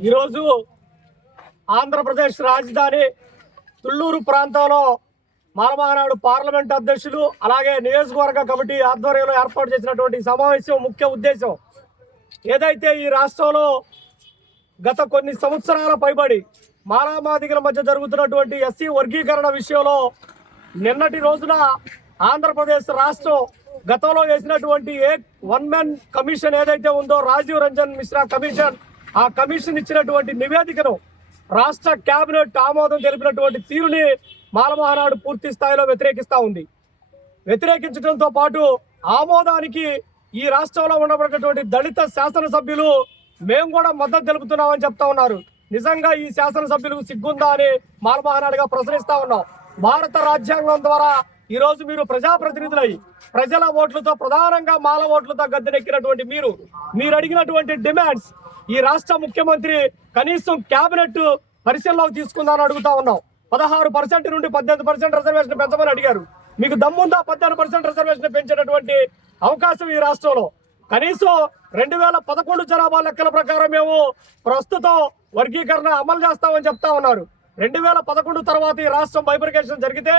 ఈరోజు ఆంధ్రప్రదేశ్ రాజధాని తుళ్ళూరు ప్రాంతంలో మాలమహానాడు పార్లమెంట్ అధ్యక్షులు అలాగే నియోజకవర్గ కమిటీ ఆధ్వర్యంలో ఏర్పాటు చేసినటువంటి సమావేశం ముఖ్య ఉద్దేశం. ఏదైతే ఈ రాష్ట్రంలో గత కొన్ని సంవత్సరాల పైబడి మాలామాదిగల మధ్య జరుగుతున్నటువంటి ఎస్సీ వర్గీకరణ విషయంలో నిన్నటి రోజున ఆంధ్రప్రదేశ్ రాష్ట్రం గతంలో వేసినటువంటి ఏ వన్ మ్యాన్ కమిషన్ ఏదైతే ఉందో రాజీవ్ రంజన్ మిశ్రా కమిషన్ ఆ కమిషన్ ఇచ్చినటువంటి నివేదికను రాష్ట్ర కేబినెట్ ఆమోదం తెలిపినటువంటి తీరుని మాలమహానాడు పూర్తి స్థాయిలో వ్యతిరేకిస్తా ఉంది. వ్యతిరేకించడంతో పాటు ఆమోదానికి ఈ రాష్ట్రంలో ఉండబడినటువంటి దళిత శాసనసభ్యులు మేము కూడా మద్దతు తెలుపుతున్నామని చెప్తా ఉన్నారు. నిజంగా ఈ శాసనసభ్యులకు సిగ్గుందా అని మాలమహానాడుగా ప్రశ్నిస్తా ఉన్నాం. భారత రాజ్యాంగం ద్వారా ఈరోజు మీరు ప్రజాప్రతినిధులై ప్రజల ఓట్లతో ప్రధానంగా మాల ఓట్లతో గద్దెనెక్కినటువంటి మీరు మీరు అడిగినటువంటి డిమాండ్స్ ఈ రాష్ట్ర ముఖ్యమంత్రి కనీసం కేబినెట్ పరిశీలనలోకి తీసుకుందామని అడుగుతా ఉన్నాం. పదహారు పర్సెంట్ నుండి పద్దెనిమిది పర్సెంట్ రిజర్వేషన్ పెంచమని అడిగారు. మీకు దమ్ముందా పద్దెనిమిది పర్సెంట్ రిజర్వేషన్ పెంచేటటువంటి అవకాశం ఈ రాష్ట్రంలో? కనీసం రెండు వేల పదకొండు జనాభా లెక్కల ప్రకారం మేము ప్రస్తుతం వర్గీకరణ అమలు చేస్తామని చెప్తా ఉన్నారు. రెండు వేల పదకొండు తర్వాత ఈ రాష్ట్రం బైబ్రికేషన్ జరిగితే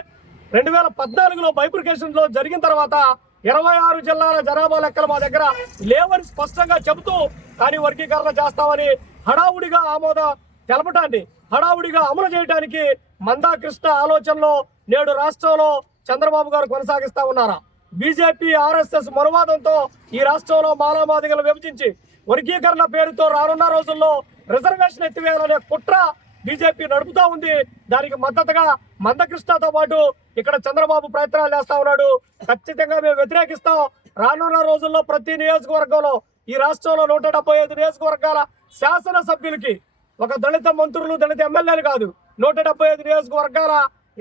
రెండు వేల పద్నాలుగులో బైబ్రికేషన్ జరిగిన తర్వాత ఇరవై ఆరు జిల్లాల జనాభా లెక్కలు మా దగ్గర లేవని స్పష్టంగా చెబుతూ కానీ వర్గీకరణ చేస్తామని హడావుడిగా ఆమోద తెలపటాన్ని హడావుడిగా అమలు చేయడానికి మందాకృష్ణ ఆలోచనలో నేడు రాష్ట్రంలో చంద్రబాబు గారు కొనసాగిస్తా ఉన్నారా? బీజేపీ ఆర్ఎస్ఎస్ మనువాదంతో ఈ రాష్ట్రంలో మాలామాదిగలు విభజించి వర్గీకరణ పేరుతో రానున్న రోజుల్లో రిజర్వేషన్ ఎత్తివేయాలనే కుట్ర బీజేపీ నడుపుతా ఉంది. దానికి మద్దతుగా మందకృష్ణతో పాటు ఇక్కడ చంద్రబాబు ప్రయత్నాలు చేస్తా ఉన్నాడు. ఖచ్చితంగా మేము వ్యతిరేకిస్తాం. రానున్న రోజుల్లో ప్రతి నియోజకవర్గంలో ఈ రాష్ట్రంలో నూట డెబ్బై ఐదు నియోజకవర్గాల శాసనసభ్యులకి ఒక దళిత మంత్రులు దళిత ఎమ్మెల్యేలు కాదు నూట డెబ్బై ఐదు నియోజకవర్గాల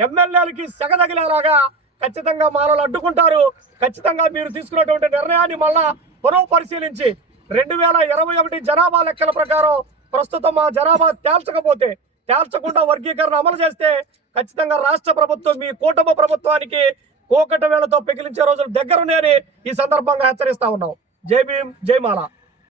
ఎమ్మెల్యేలకి సెగదగిలేలాగా ఖచ్చితంగా మానవులు అడ్డుకుంటారు. ఖచ్చితంగా మీరు తీసుకున్నటువంటి నిర్ణయాన్ని మళ్ళా పునః పరిశీలించి రెండు వేల ఇరవై ఒకటి జనాభా లెక్కల ప్రకారం ప్రస్తుతం మా జనాభా తేల్చకపోతే తేల్చకుండా వర్గీకరణ అమలు చేస్తే ఖచ్చితంగా రాష్ట్ర ప్రభుత్వం మీ కూటమి ప్రభుత్వానికి కోకట వేళతో పెగిలించే రోజులు దగ్గరనేని ఈ సందర్భంగా హెచ్చరిస్తా ఉన్నాం. జై భీమ్ జై మాలా.